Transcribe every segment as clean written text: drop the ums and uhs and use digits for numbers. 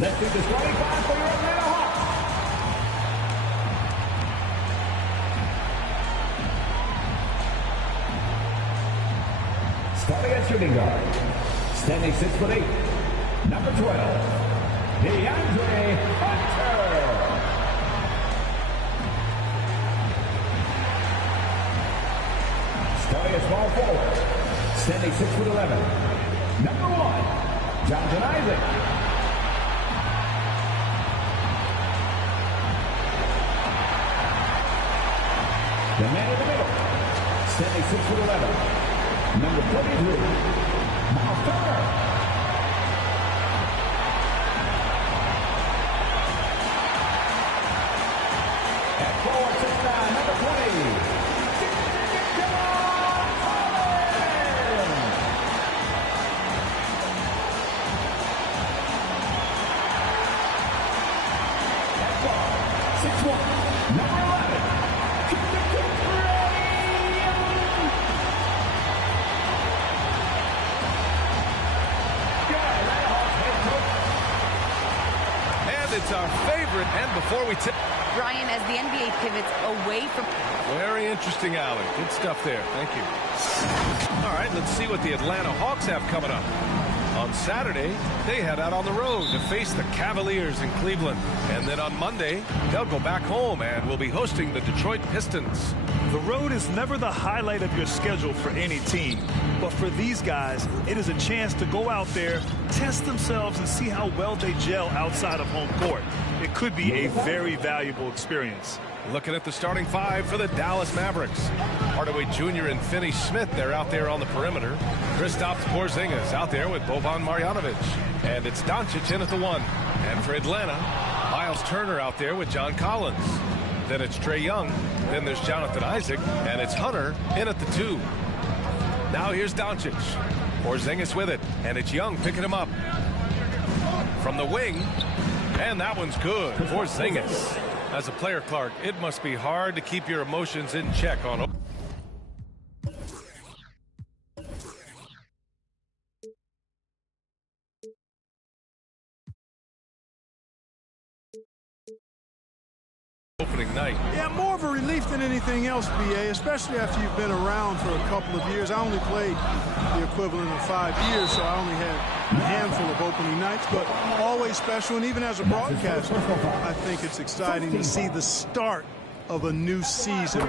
Let's do the starting five for your Atlanta Hawks. Starting at shooting guard, standing 6'8", number 12, DeAndre Hunter. Starting at small forward, standing 6'11", number 1, Jonathan Isaac. The man in the middle, standing 6'11", number 33, Miles Turner. At forward, 6'9", number 20, at guard, 6'1", number 11, it's our favorite, and before we tip Brian, as the NBA pivots away from... Very interesting, Allie. Good stuff there. Thank you. All right, let's see what the Atlanta Hawks have coming up. On Saturday, they head out on the road to face the Cavaliers in Cleveland. And then on Monday, they'll go back home and will be hosting the Detroit Pistons. The road is never the highlight of your schedule for any team. But for these guys, it is a chance to go out there, test themselves, and see how well they gel outside of home court. It could be a very valuable experience. Looking at the starting five for the Dallas Mavericks. Hardaway Jr. and Finney Smith, they're out there on the perimeter. Kristaps Porzingis out there with Boban Marjanovic. And it's Doncic in at the 1. And for Atlanta, Miles Turner out there with John Collins. Then it's Trae Young. Then there's Jonathan Isaac. And it's Hunter in at the 2. Now here's Doncic. Porzingis with it. And it's Young picking him up. From the wing. And that one's good. Porzingis. As a player, Clark, it must be hard to keep your emotions in check on... opening night. Yeah, more of a relief than anything else, BA, especially after you've been around for a couple of years. I only played the equivalent of 5 years, so I only had a handful of opening nights, but always special. And even as a broadcaster, I think it's exciting to see the start of a new season.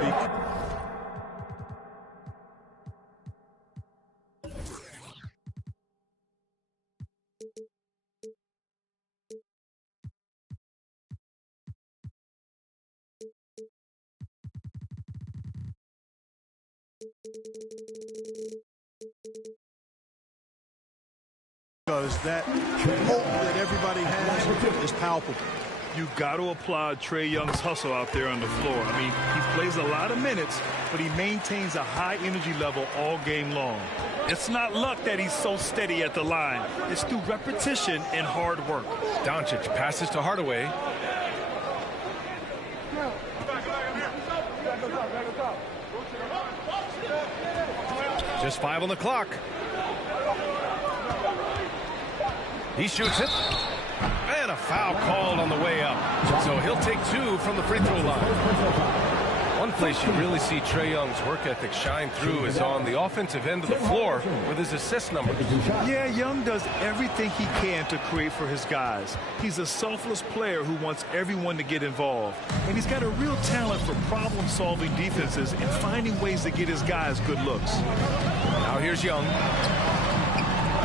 Because that hope that everybody has is palpable. You got to applaud Trae Young's hustle out there on the floor. I mean, he plays a lot of minutes, but he maintains a high energy level all game long. It's not luck that he's so steady at the line. It's through repetition and hard work. Doncic passes to Hardaway. Just 5 on the clock. He shoots it. And a foul called on the way up. So he'll take 2 from the free throw line. One place you really see Trae Young's work ethic shine through is on the offensive end of the floor with his assist numbers. Yeah, Young does everything he can to create for his guys. He's a selfless player who wants everyone to get involved. And he's got a real talent for problem-solving defenses and finding ways to get his guys good looks. Now here's Young.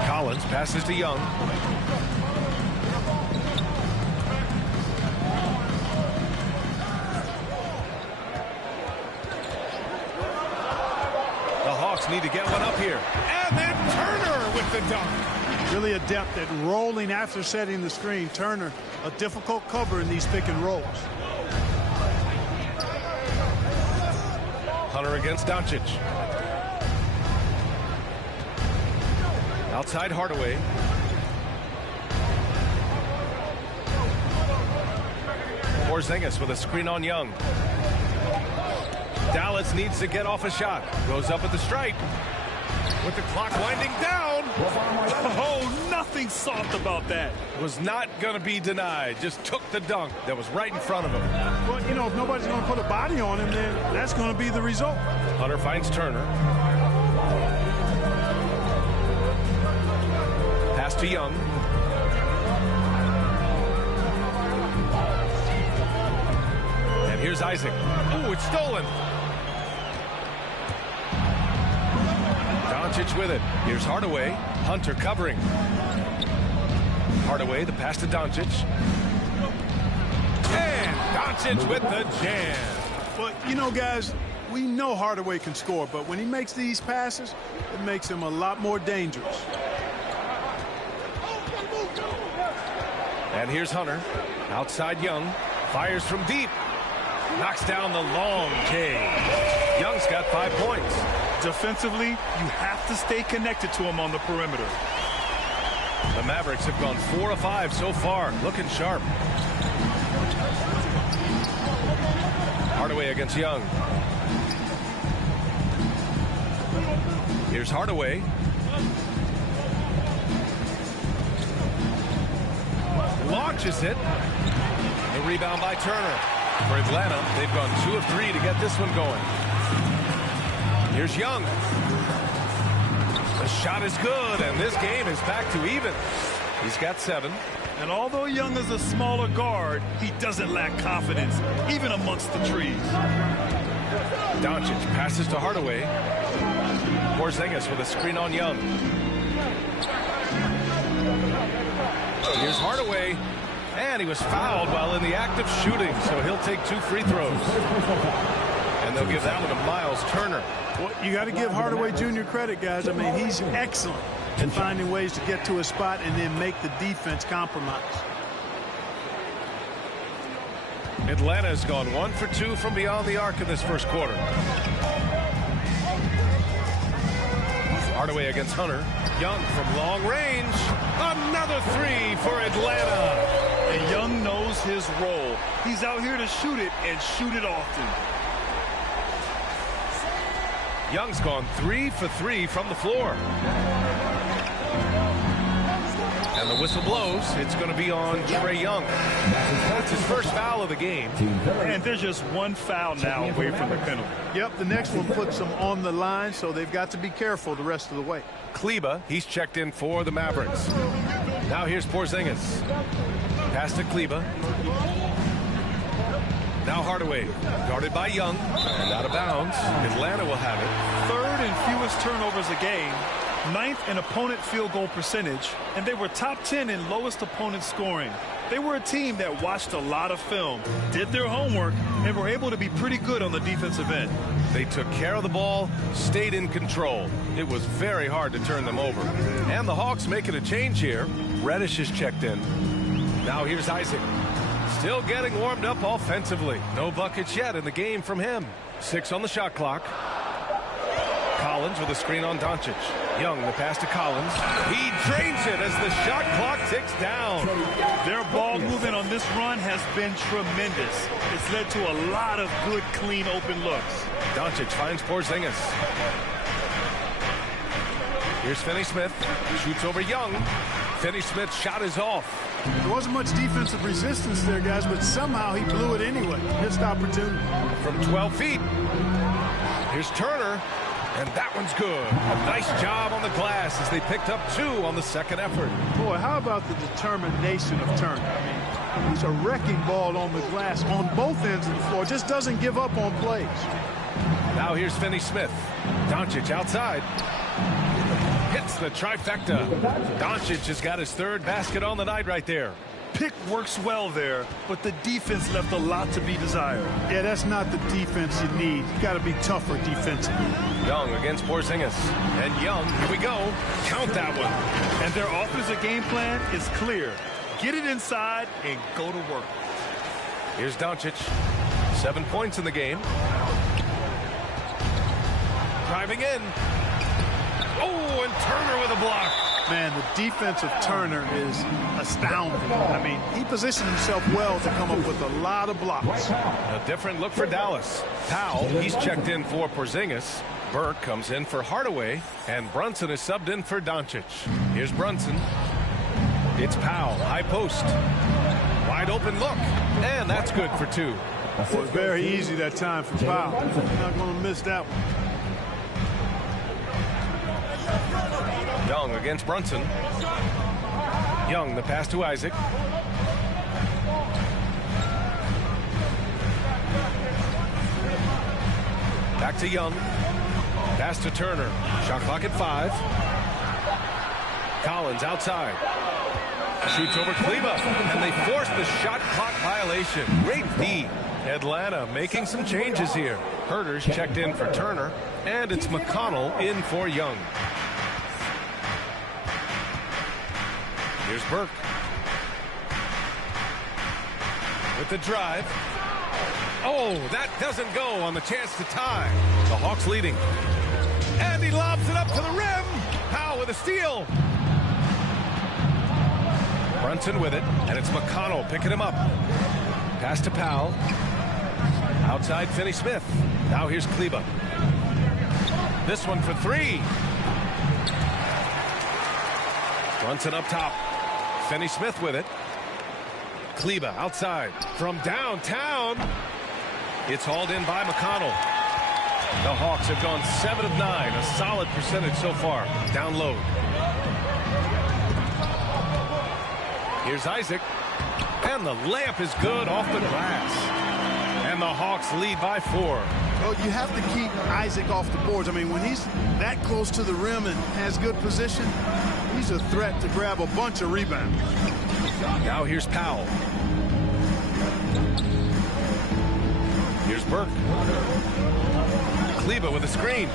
Collins passes to Young. The Hawks need to get one up here. And then Turner with the dunk. Really adept at rolling after setting the screen. Turner, a difficult cover in these pick and rolls. Hunter against Doncic. Outside Hardaway. Porzingis with a screen on Young. Dallas needs to get off a shot. Goes up at the stripe. With the clock winding down. Oh, nothing soft about that. Was not going to be denied. Just took the dunk that was right in front of him. Well, you know, if nobody's going to put a body on him, then that's going to be the result. Hunter finds Turner. Pass to Young. And here's Isaac. Ooh, it's stolen. Doncic with it. Here's Hardaway. Hunter covering. Hardaway, the pass to Doncic. And Doncic with the jam. But, you know, guys, we know Hardaway can score, but when he makes these passes, it makes him a lot more dangerous. And here's Hunter. Outside Young. Fires from deep. Knocks down the long K. Young's got 5 points. Defensively, you have to stay connected to him on the perimeter. The Mavericks have gone 4 of 5 so far. Looking sharp. Hardaway against Young. Here's Hardaway. Launches it. The rebound by Turner. For Atlanta, they've gone 2 of 3 to get this one going. Here's Young. The shot is good, and this game is back to even. He's got 7. And although Young is a smaller guard, he doesn't lack confidence, even amongst the trees. Doncic passes to Hardaway. Porzingis with a screen on Young. Here's Hardaway. And he was fouled while in the act of shooting, so he'll take 2 free throws. And they'll give that one to Miles Turner. Well, you got to give Hardaway Jr. credit, guys. I mean, he's excellent in finding ways to get to a spot and then make the defense compromise. Atlanta has gone 1 for 2 from beyond the arc in this first quarter. Hardaway against Hunter. Young from long range. Another 3 for Atlanta. And Young knows his role. He's out here to shoot it and shoot it often. Young's gone 3 for 3 from the floor. And the whistle blows. It's going to be on Trae Young. That's his first foul of the game. And there's just one foul now away from the penalty. Yep, the next one puts them on the line, so they've got to be careful the rest of the way. Kleba, he's checked in for the Mavericks. Now here's Porzingis. Pass to Kleba. Now Hardaway, guarded by Young, and out of bounds. Atlanta will have it. 3rd and fewest turnovers a game, 9th in opponent field goal percentage, and they were top 10 in lowest opponent scoring. They were a team that watched a lot of film, did their homework, and were able to be pretty good on the defensive end. They took care of the ball, stayed in control. It was very hard to turn them over. And the Hawks making a change here. Reddish is checked in. Now here's Isaac. Still getting warmed up offensively. No buckets yet in the game from him. 6 on the shot clock. Collins with a screen on Doncic. Young, the pass to Collins. He drains it as the shot clock ticks down. Their ball movement on this run has been tremendous. It's led to a lot of good, clean, open looks. Doncic finds Porzingis. Here's Finney-Smith. Shoots over Young. Finney-Smith's shot is off. There wasn't much defensive resistance there, guys, but somehow he blew it anyway. Missed opportunity. From 12 feet. Here's Turner. And that one's good. A nice job on the glass as they picked up 2 on the second effort. Boy, how about the determination of Turner? I mean, he's a wrecking ball on the glass on both ends of the floor. Just doesn't give up on plays. Now here's Finney-Smith. Doncic outside. Hits the trifecta. Doncic has got his 3rd basket on the night right there. Pick works well there, but the defense left a lot to be desired. Yeah, that's not the defense you need. You got to be tougher defensively. Young against Porzingis. And Young, here we go. Count that one. And their offensive game plan is clear. Get it inside and go to work. Here's Doncic. 7 points in the game. Driving in. Oh, and Turner with a block. Man, the defense of Turner is astounding. I mean, he positioned himself well to come up with a lot of blocks. A different look for Dallas. Powell, he's checked in for Porzingis. Burke comes in for Hardaway. And Brunson is subbed in for Doncic. Here's Brunson. It's Powell, high post. Wide open look, and that's good for 2. Well, very easy that time for Powell. Not going to miss that one. Young against Brunson. Young, the pass to Isaac. Back to Young. Pass to Turner. Shot clock at 5. Collins outside. Shoots over Kleba, and they force the shot clock violation. Great D. Atlanta making some changes here. Herter's checked in for Turner, and it's McConnell in for Young. Here's Burke. With the drive. Oh, that doesn't go on the chance to tie. The Hawks leading. And he lobs it up to the rim. Powell with a steal. Brunson with it, and it's McConnell picking him up. Pass to Powell. Outside Finney-Smith. Now here's Kleba. This one for 3. Brunson up top. Finney-Smith with it. Kleba outside from downtown. It's hauled in by McConnell. The Hawks have gone 7 of 9, a solid percentage so far. Down low. Here's Isaac. And the layup is good off the glass. And the Hawks lead by 4. Well, you have to keep Isaac off the boards. I mean, when he's that close to the rim and has good position, he's a threat to grab a bunch of rebounds. Now here's Powell. Here's Burke. Kleba with a screen.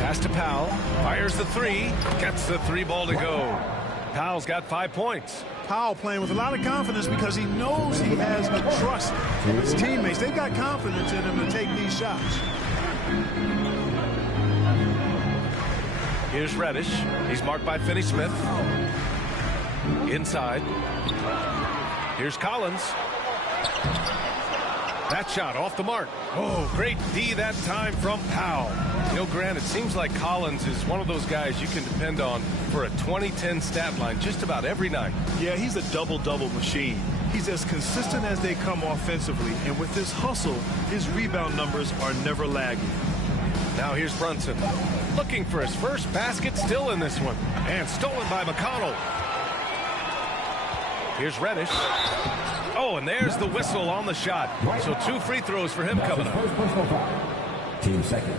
Pass to Powell. Fires the 3. Gets the 3 ball to go. Powell's got 5 points. Powell playing with a lot of confidence because he knows he has the trust of his teammates. They've got confidence in him to take these shots. Here's Reddish. He's marked by Finney-Smith. Inside. Here's Collins. That shot off the mark. Oh, great D that time from Powell. You know, Grant, it seems like Collins is one of those guys you can depend on for a 2010 stat line just about every night. Yeah, he's a double-double machine. He's as consistent as they come offensively, and with his hustle, his rebound numbers are never lagging. Now here's Brunson. Looking for his first basket, still in this one. And stolen by McConnell. Here's Reddish. Oh, and there's the whistle on the shot. So 2 free throws for him coming up. Team second.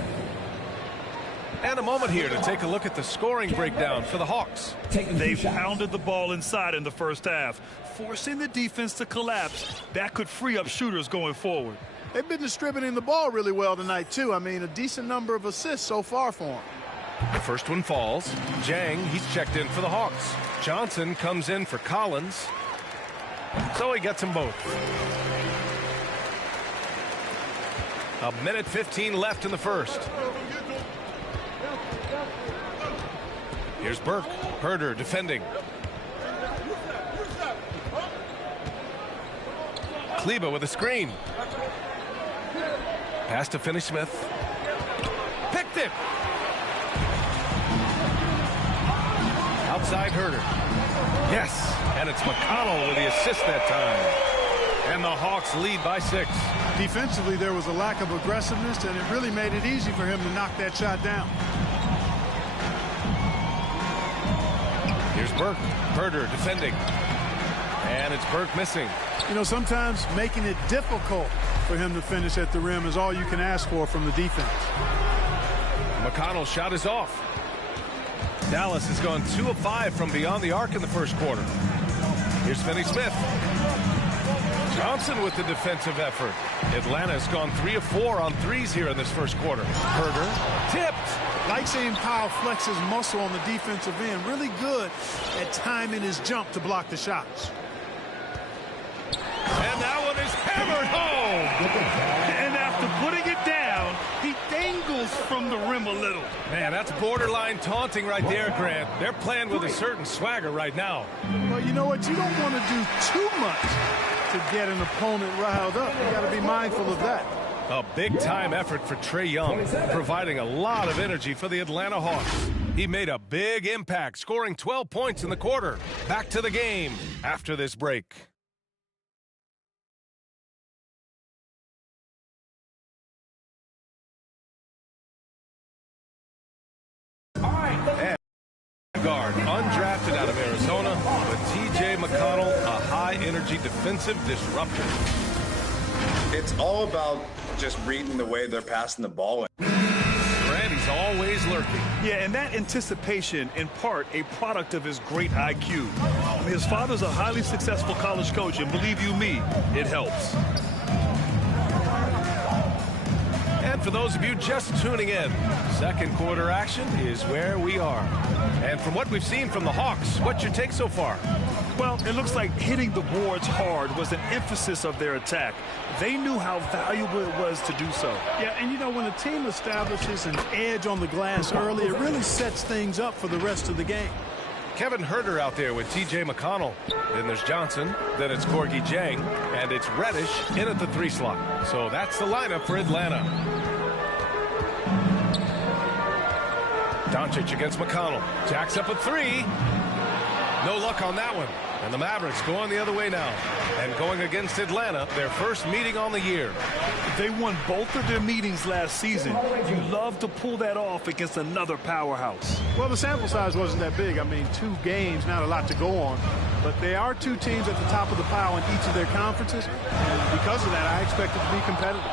And a moment here to take a look at the scoring breakdown for the Hawks. They've pounded the ball inside in the first half, forcing the defense to collapse. That could free up shooters going forward. They've been distributing the ball really well tonight, too. I mean, a decent number of assists so far for them. The first one falls. Jang, he's checked in for the Hawks. Johnson comes in for Collins. So he gets them both. 1:15 left in the first. Here's Burke. Herter defending. Kleba with a screen. Pass to Finney-Smith. Picked it. Outside Herter. Yes, and it's McConnell with the assist that time. And the Hawks lead by 6. Defensively, there was a lack of aggressiveness, and it really made it easy for him to knock that shot down. Here's Burke. Herter defending. And it's Burke missing. You know, sometimes making it difficult for him to finish at the rim is all you can ask for from the defense. McConnell's shot is off. Dallas has gone 2 of 5 from beyond the arc in the first quarter. Here's Finney-Smith. Johnson with the defensive effort. Atlanta's gone 3 of 4 on threes here in this first quarter. Herter tipped. Like seeing Powell flex his muscle on the defensive end. Really good at timing his jump to block the shots. And that one is hammered home. And after putting it down, he dangles from the rim a little. Man, that's borderline taunting right there, Grant. They're playing with a certain swagger right now. Well, you know what? You don't want to do too much to get an opponent riled up. You got to be mindful of that. A big-time effort for Trae Young, providing a lot of energy for the Atlanta Hawks. He made a big impact, scoring 12 points in the quarter. Back to the game after this break. And guard, undrafted out of Arizona, but T.J. McConnell, a high-energy defensive disruptor. It's all about just reading the way they're passing the ball. He's always lurking. Yeah, and that anticipation, in part, a product of his great IQ. I mean, his father's a highly successful college coach, and believe you me, it helps. And for those of you just tuning in, second quarter action is where we are. And from what we've seen from the Hawks, what's your take so far? Well, it looks like hitting the boards hard was an emphasis of their attack. They knew how valuable it was to do so. Yeah, and you know, when a team establishes an edge on the glass early, it really sets things up for the rest of the game. Kevin Herter out there with T.J. McConnell. Then there's Johnson. Then it's Gorgie Jang. And it's Reddish in at the 3 slot. So that's the lineup for Atlanta. Doncic against McConnell. Jacks up a 3. No luck on that one. And the Mavericks going the other way now. And going against Atlanta, their first meeting on the year. They won both of their meetings last season. You love to pull that off against another powerhouse. Well, the sample size wasn't that big. I mean, 2 games, not a lot to go on. But they are 2 teams at the top of the pile in each of their conferences. And because of that, I expect it to be competitive.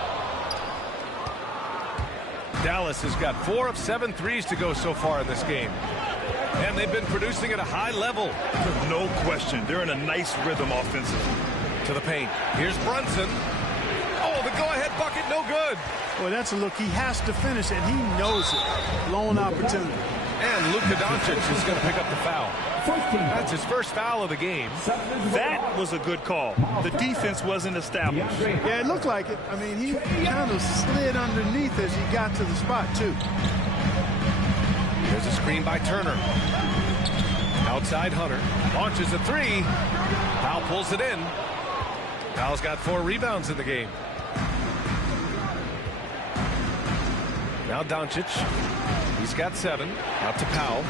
Dallas has got 4 of 7 threes to go so far in this game. And they've been producing at a high level. No question. They're in a nice rhythm offensively. To the paint. Here's Brunson. Oh, the go-ahead bucket, no good. Boy, that's a look. He has to finish, and he knows it. Lone opportunity. And Luka Doncic is going to pick up the foul. That's his first foul of the game. That was a good call. The defense wasn't established. Yeah, it looked like it. I mean, he kind of slid underneath as he got to the spot, too. There's a screen by Turner. Outside Hunter. Launches a 3. Powell pulls it in. Powell's got 4 rebounds in the game. Now Doncic. He's got 7. Out to Powell.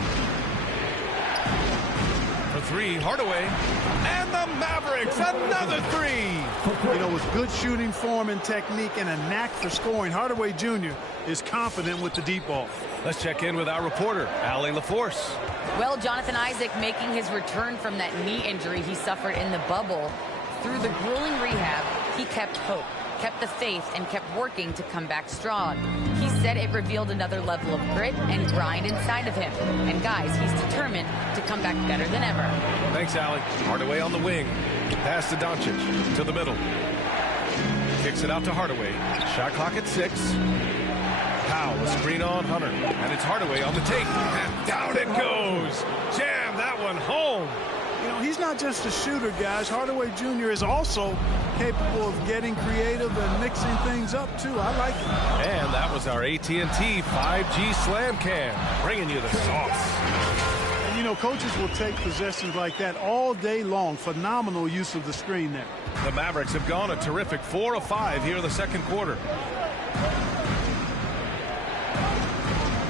For 3, Hardaway. And the Mavericks, another 3. You know, with good shooting form and technique and a knack for scoring, Hardaway Jr. is confident with the deep ball. Let's check in with our reporter, Allie LaForce. Well, Jonathan Isaac making his return from that knee injury he suffered in the bubble. Through the grueling rehab, he kept hope, kept the faith, and kept working to come back strong. He said it revealed another level of grit and grind inside of him. And guys, he's determined to come back better than ever. Thanks, Allie. Hardaway on the wing. Pass to Doncic. To the middle. Kicks it out to Hardaway. Shot clock at 6. Powell, a screen on Hunter. And it's Hardaway on the take. And down it goes. Jam that one home. You know, he's not just a shooter, guys. Hardaway Jr. is also capable of getting creative and mixing things up, too. I like it. And that was our AT&T 5G Slam Cam, bringing you the sauce. And, you know, coaches will take possessions like that all day long. Phenomenal use of the screen there. The Mavericks have gone a terrific 4 of 5 here in the second quarter.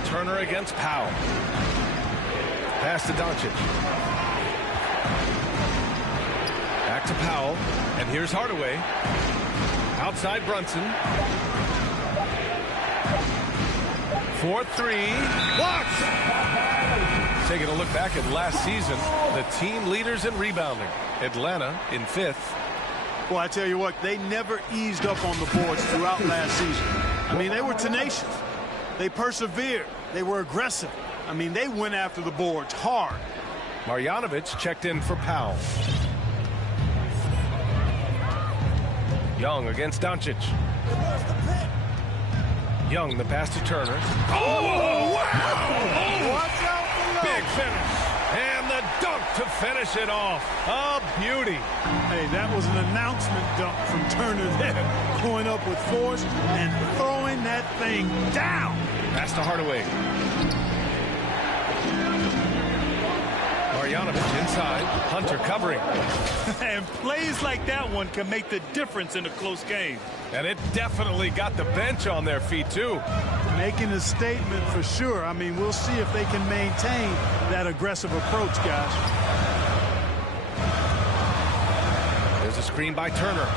Turner against Powell. Pass to Doncic. Back to Powell, and here's Hardaway. Outside Brunson. 4-3. Blocked! Taking a look back at last season, the team leaders in rebounding. Atlanta in 5th. Well, I tell you what, they never eased up on the boards throughout last season. I mean, they were tenacious. They persevered. They were aggressive. I mean, they went after the boards hard. Marjanovic checked in for Powell. Young against Doncic. Young, the pass to Turner. Oh, wow! Watch out below. Big finish. And the dunk to finish it off. A beauty. Hey, that was an announcement dunk from Turner there. Going up with force and throwing that thing down. Pass to Hardaway. Marjanovic inside. Hunter covering. And plays like that one can make the difference in a close game. And it definitely got the bench on their feet, too. Making a statement for sure. I mean, we'll see if they can maintain that aggressive approach, guys. There's a screen by Turner.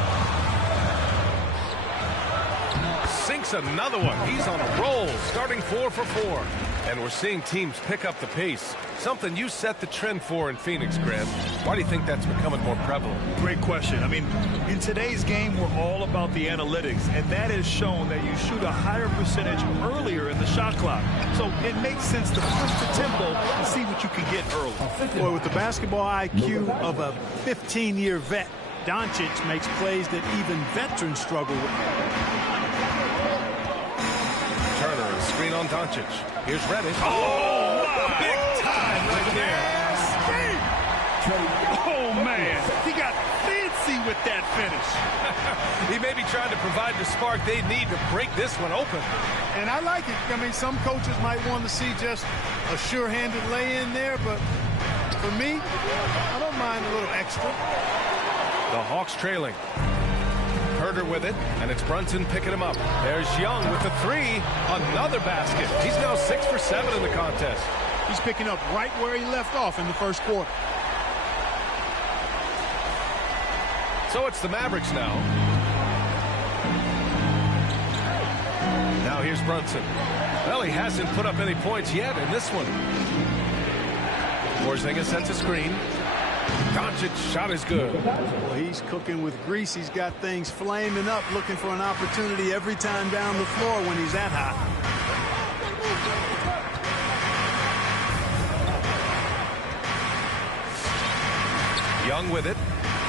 Sinks another one. He's on a roll, starting 4 for 4. And we're seeing teams pick up the pace. Something you set the trend for in Phoenix, Grant. Why do you think that's becoming more prevalent? Great question. I mean, in today's game, we're all about the analytics, and that has shown that you shoot a higher percentage earlier in the shot clock. So it makes sense to push the tempo and see what you can get early. Boy, with the basketball IQ of a 15-year vet, Doncic makes plays that even veterans struggle with. Turner, screen on Doncic. Here's Reddish. Oh, my! Big time right there. Oh, man. He got fancy with that finish. He may be trying to provide the spark they need to break this one open. And I like it. I mean, some coaches might want to see just a sure-handed lay-in there, but for me, I don't mind a little extra. The Hawks trailing. Herder with it, and it's Brunson picking him up. There's Young with the 3. Another basket. He's now 6 for 7 in the contest. He's picking up right where he left off in the first quarter. So it's the Mavericks now. Now here's Brunson. Well, he hasn't put up any points yet in this one. Porzingis sends a screen. Doncic shot is good. Well, he's cooking with grease. He's got things flaming up, looking for an opportunity every time down the floor when he's that hot. Young with it.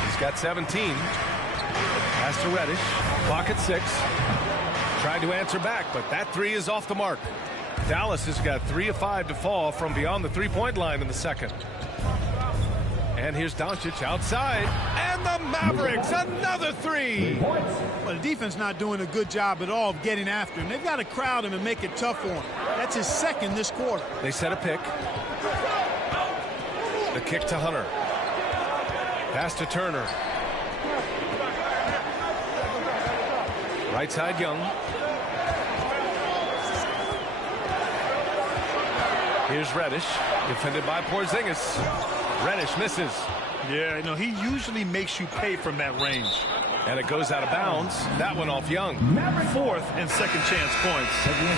He's got 17. Pass to Reddish. Clock at 6. Tried to answer back, but that 3 is off the mark. Dallas has got 3 of 5 to fall from beyond the three-point line in the second. And here's Doncic outside. And the Mavericks, another 3. Well, the defense not doing a good job at all of getting after him. They've got to crowd him and make it tough for him. That's his second this quarter. They set a pick. The kick to Hunter. Pass to Turner. Right side, Young. Here's Reddish, defended by Porzingis. Reddish misses. Yeah, no, he usually makes you pay from that range. And it goes out of bounds. That one off Young. 4th and second chance points.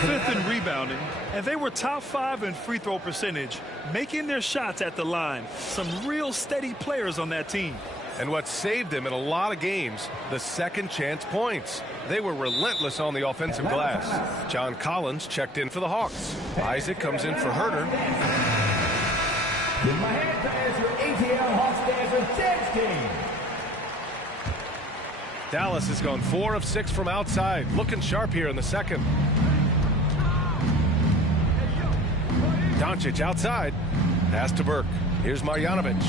5th in rebounding. And they were top 5 in free throw percentage, making their shots at the line. Some real steady players on that team. And what saved them in a lot of games, the second chance points. They were relentless on the offensive glass. John Collins checked in for the Hawks. Isaac comes in for Herder. Give my hand pass your ATL Hawks dancer dance team. Dallas has gone 4 of 6 from outside. Looking sharp here in the second. Doncic outside. Pass to Burke. Here's Marjanovic.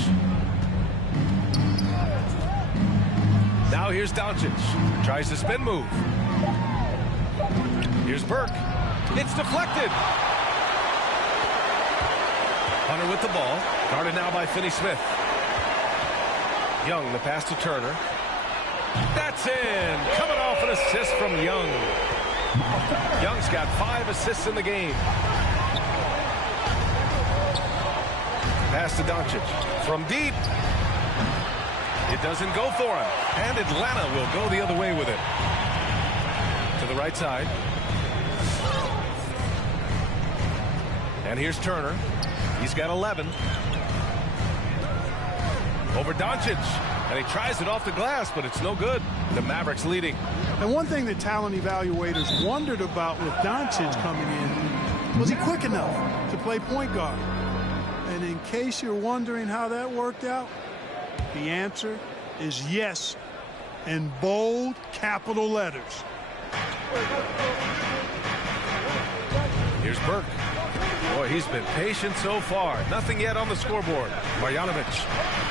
Now here's Doncic. Tries the spin move. Here's Burke. It's deflected. Hunter with the ball. Guarded now by Finney-Smith. Young, the pass to Turner. That's in. Coming off an assist from Young. Young's got 5 assists in the game. Pass to Doncic. From deep. It doesn't go for him. And Atlanta will go the other way with it. To the right side. And here's Turner. He's got 11. Over Doncic. And he tries it off the glass, but it's no good. The Mavericks leading. And one thing that talent evaluators wondered about with Doncic coming in, was he quick enough to play point guard? And in case you're wondering how that worked out, the answer is yes, in bold capital letters. Here's Burke. Boy, he's been patient so far. Nothing yet on the scoreboard. Marjanovic.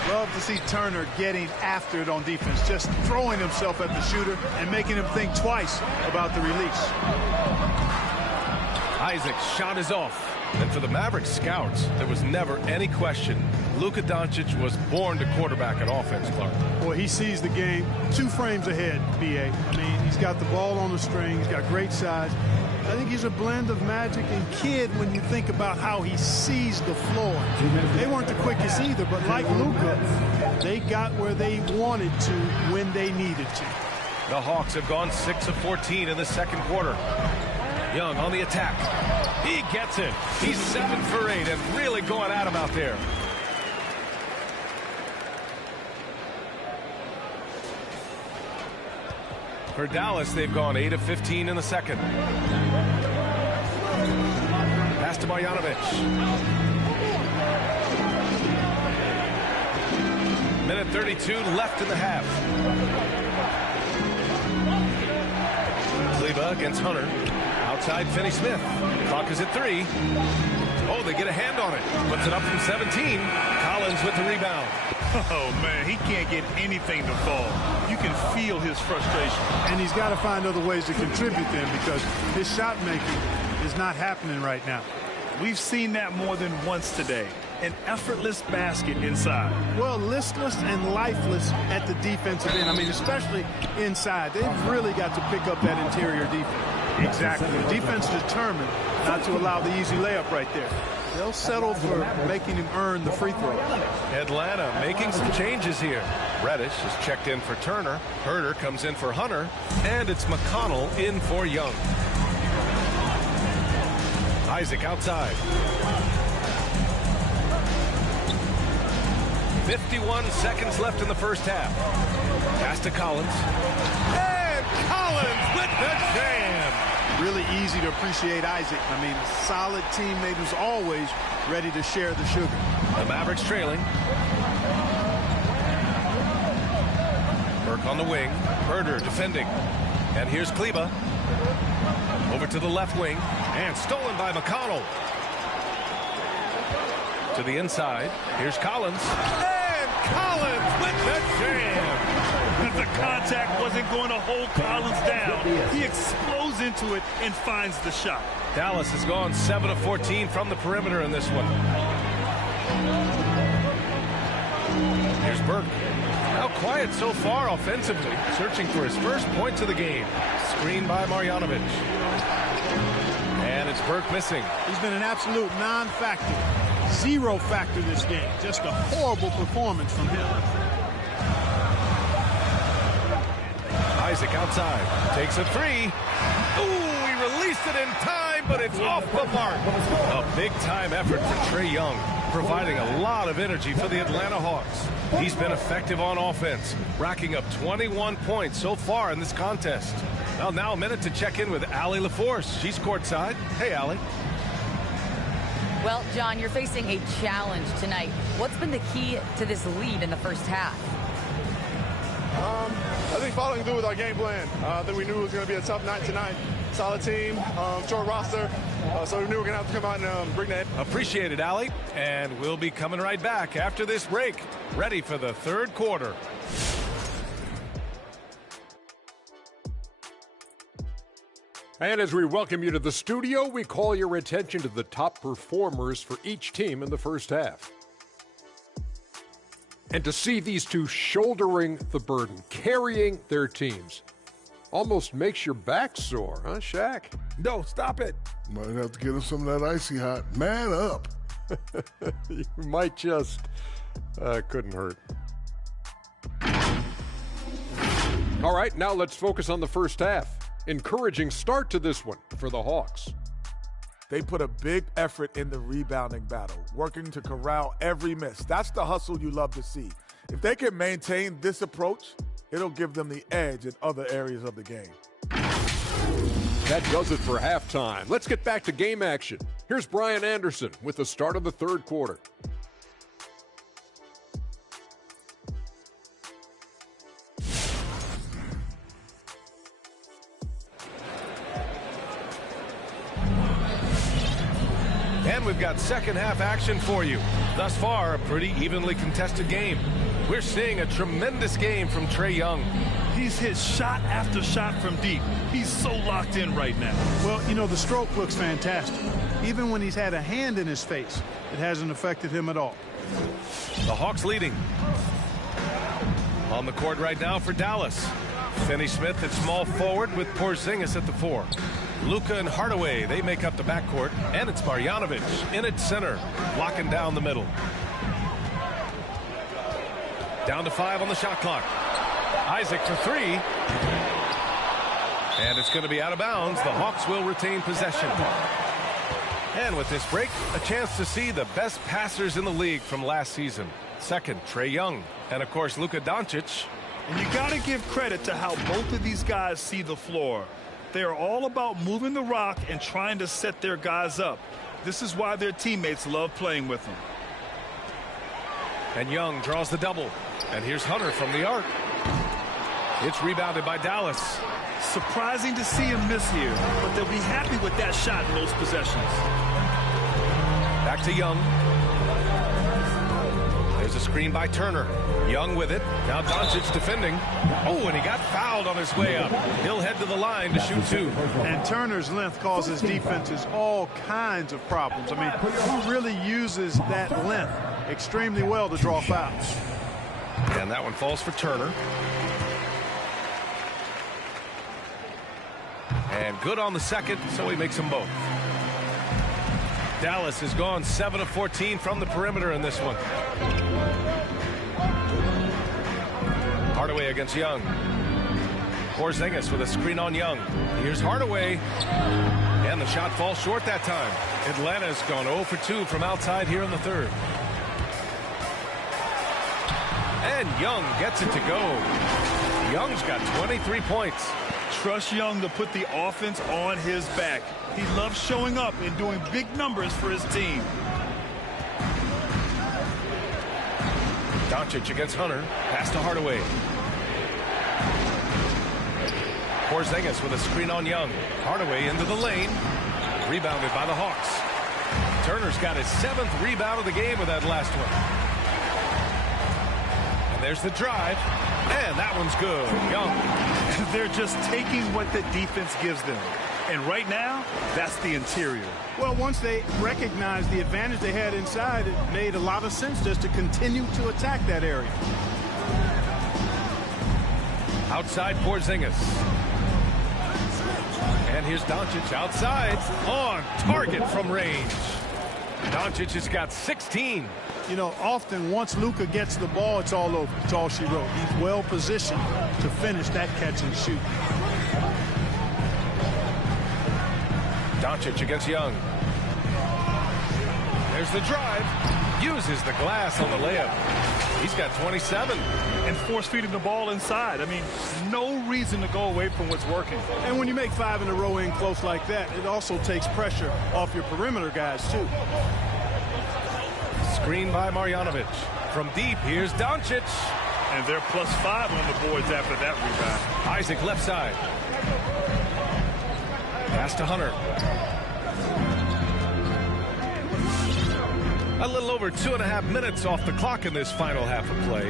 Love to see Turner getting after it on defense, just throwing himself at the shooter and making him think twice about the release. Isaac's shot is off. And for the Mavericks scouts, there was never any question. Luka Doncic was born to quarterback an offense, Clark. Boy, he sees the game 2 frames ahead, B.A. I mean, he's got the ball on the string. He's got great size. I think he's a blend of Magic and Kidd when you think about how he sees the floor. They weren't the quickest either, but like Luka, they got where they wanted to when they needed to. The Hawks have gone 6 of 14 in the second quarter. Young on the attack. He gets it. He's 7 for 8 and really going at him out there. For Dallas, they've gone 8 of 15 in the second. Pass to Marjanovic. Minute 32 left in the half. Kleber against Hunter. Outside Finney Smith. Clock is at 3. Oh, they get a hand on it. Puts it up from 17. Collins with the rebound. Oh, man, he can't get anything to fall. You can feel his frustration. And he's got to find other ways to contribute then because his shot making is not happening right now. We've seen that more than once today. An effortless basket inside. Well, listless and lifeless at the defensive end. I mean, especially inside. They've really got to pick up that interior defense. Exactly. The defense is determined not to allow the easy layup right there. They'll settle for making him earn the free throw. Atlanta making some changes here. Reddish is checked in for Turner. Herter comes in for Hunter. And it's McConnell in for Young. Isaac outside. 51 seconds left in the first half. Pass to Collins. And Collins with the jam. Really easy to appreciate Isaac. I mean, solid teammate who's always ready to share the sugar. The Mavericks trailing. Burke on the wing. Herter defending. And here's Kleber. Over to the left wing. And stolen by McConnell. To the inside. Here's Collins. And Collins with the jam. The contact wasn't going to hold Collins down. He explodes into it and finds the shot. Dallas has gone 7 of 14 from the perimeter in this one. Here's Burke. Now quiet so far offensively. Searching for his first points of the game. Screened by Marjanovic. And it's Burke missing. He's been an absolute non-factor. 0 factor this game. Just a horrible performance from him. Isaac outside. Takes a 3. Ooh, he released it in time, but it's off the mark. A big-time effort for Trae Young, providing a lot of energy for the Atlanta Hawks. He's been effective on offense, racking up 21 points so far in this contest. Well, now a minute to check in with Allie LaForce. She's courtside. Hey, Allie. Well, John, you're facing a challenge tonight. What's been the key to this lead in the first half? I think following through with our game plan. I think we knew it was going to be a tough night tonight. Solid team, short roster, so we knew we were going to have to come out and bring that. Appreciate it, Allie. And we'll be coming right back after this break. Ready for the third quarter. And as we welcome you to the studio, we call your attention to the top performers for each team in the first half. And to see these two shouldering the burden, carrying their teams, almost makes your back sore, huh, Shaq? No, stop it. Might have to get him some of that icy hot. Man up. You might just, couldn't hurt. All right, now let's focus on the first half. Encouraging start to this one for the Hawks. They put a big effort in the rebounding battle, working to corral every miss. That's the hustle you love to see. If they can maintain this approach, it'll give them the edge in other areas of the game. That does it for halftime. Let's get back to game action. Here's Brian Anderson with the start of the third quarter. And we've got second half action for you. Thus far, a pretty evenly contested game. We're seeing a tremendous game from Trae Young. He's hit shot after shot from deep. He's so locked in right now. Well, you know, the stroke looks fantastic. Even when he's had a hand in his face, it hasn't affected him at all. The Hawks leading. On the court right now for Dallas. Finney Smith at small forward with Porzingis at the 4. Luka and Hardaway, they make up the backcourt. And it's Marjanovic in at center, locking down the middle. Down to 5 on the shot clock. Isaac for 3. And it's going to be out of bounds. The Hawks will retain possession. And with this break, a chance to see the best passers in the league from last season. Second, Trae Young. And, of course, Luka Doncic. And you got to give credit to how both of these guys see the floor. They are all about moving the rock and trying to set their guys up. This is why their teammates love playing with them. And Young draws the double. And here's Hunter from the arc. It's rebounded by Dallas. Surprising to see him miss here, but they'll be happy with that shot in those possessions. Back to Young. There's a screen by Turner. Young with it. Now Doncic defending. Oh, and he got fouled on his way up. He'll head to the line to shoot 2. And Turner's length causes defenses all kinds of problems. I mean, he really uses that length extremely well to draw fouls. And that one falls for Turner. And good on the second, so he makes them both. Dallas has gone 7 of 14 from the perimeter in this one. Hardaway against Young. Porzingis with a screen on Young. Here's Hardaway. And the shot falls short that time. Atlanta's gone 0 for 2 from outside here in the third. And Young gets it to go. Young's got 23 points. Trust Young to put the offense on his back. He loves showing up and doing big numbers for his team. Doncic against Hunter. Pass to Hardaway. Porzingis with a screen on Young. Hardaway into the lane. Rebounded by the Hawks. Turner's got his 7th rebound of the game with that last one. And there's the drive. And that one's good. Young. They're just taking what the defense gives them. And right now, that's the interior. Well, once they recognized the advantage they had inside, it made a lot of sense just to continue to attack that area. Outside Porzingis. And here's Doncic outside on target from range. Doncic has got 16. You know, often once Luka gets the ball, it's all over. It's all she wrote. He's well positioned to finish that catch and shoot. Doncic against Young. There's the drive. Uses the glass on the layup. He's got 27. And force-feeding the ball inside. I mean, no reason to go away from what's working. And when you make 5 in a row in close like that, it also takes pressure off your perimeter guys, too. Screen by Marjanovic. From deep, here's Doncic. And they're +5 on the boards after that rebound. Isaac left side. Pass to Hunter. A little over 2.5 minutes off the clock in this final half of play.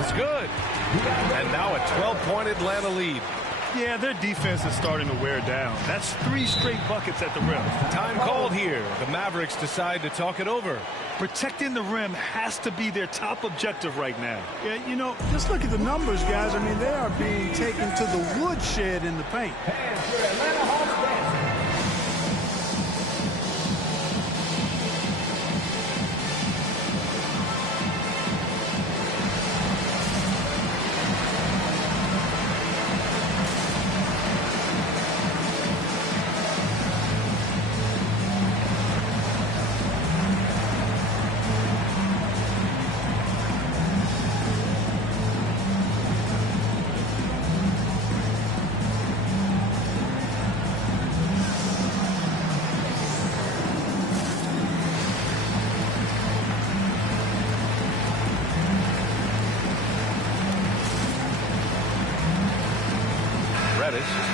It's good. And now a 12-point Atlanta lead. Yeah, their defense is starting to wear down. That's 3 straight buckets at the rim. Time called here. The Mavericks decide to talk it over. Protecting the rim has to be their top objective right now. Yeah, you know, just look at the numbers, guys. I mean, they are being taken to the woodshed in the paint.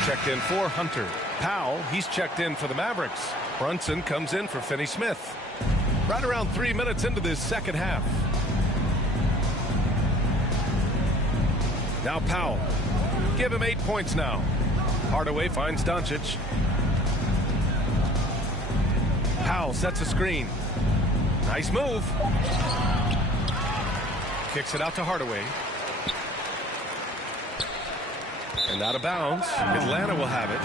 Checked in for Hunter. Powell, he's checked in for the Mavericks. Brunson comes in for Finney Smith. Right around 3 minutes into this second half. Now Powell. Give him 8 points now. Hardaway finds Doncic. Powell sets a screen. Nice move. Kicks it out to Hardaway. And out of bounds. Atlanta will have it.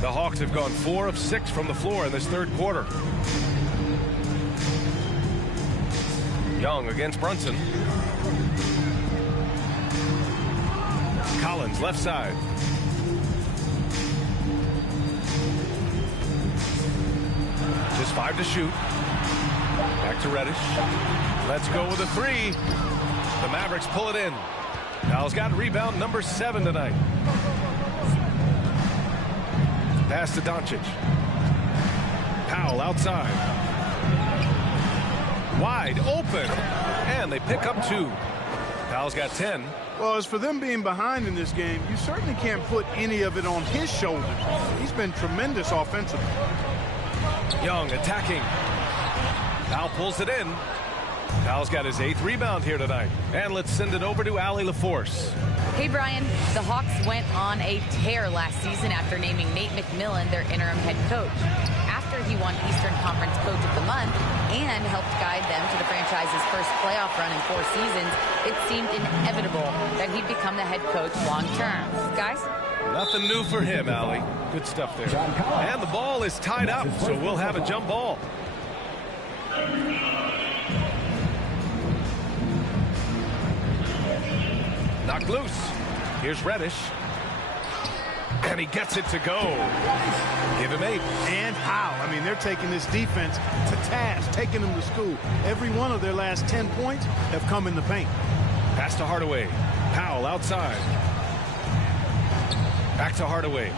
The Hawks have gone 4 of 6 from the floor in this third quarter. Young against Brunson. Collins left side. Just 5 to shoot. Back to Reddish. Let's go with a 3. The Mavericks pull it in. Powell's got rebound number 7 tonight. Pass to Doncic. Powell outside. Wide open. And they pick up 2. Powell's got 10. Well, as for them being behind in this game, you certainly can't put any of it on his shoulders. He's been tremendous offensively. Young attacking. Powell pulls it in. Powell's got his 8th rebound here tonight. And let's send it over to Allie LaForce. Hey, Brian, the Hawks went on a tear last season after naming Nate McMillan their interim head coach. After he won Eastern Conference Coach of the Month and helped guide them to the franchise's first playoff run in 4 seasons, it seemed inevitable that he'd become the head coach long term. Guys? Nothing new for him, Allie. Good stuff there. And the ball is tied up, so we'll have a jump ball. Knocked loose. Here's Reddish. And he gets it to go. Give him 8. And how? I mean, they're taking this defense to task, taking them to school. Every one of their last 10 points have come in the paint. Pass to Hardaway. Powell outside. Back to Hardaway.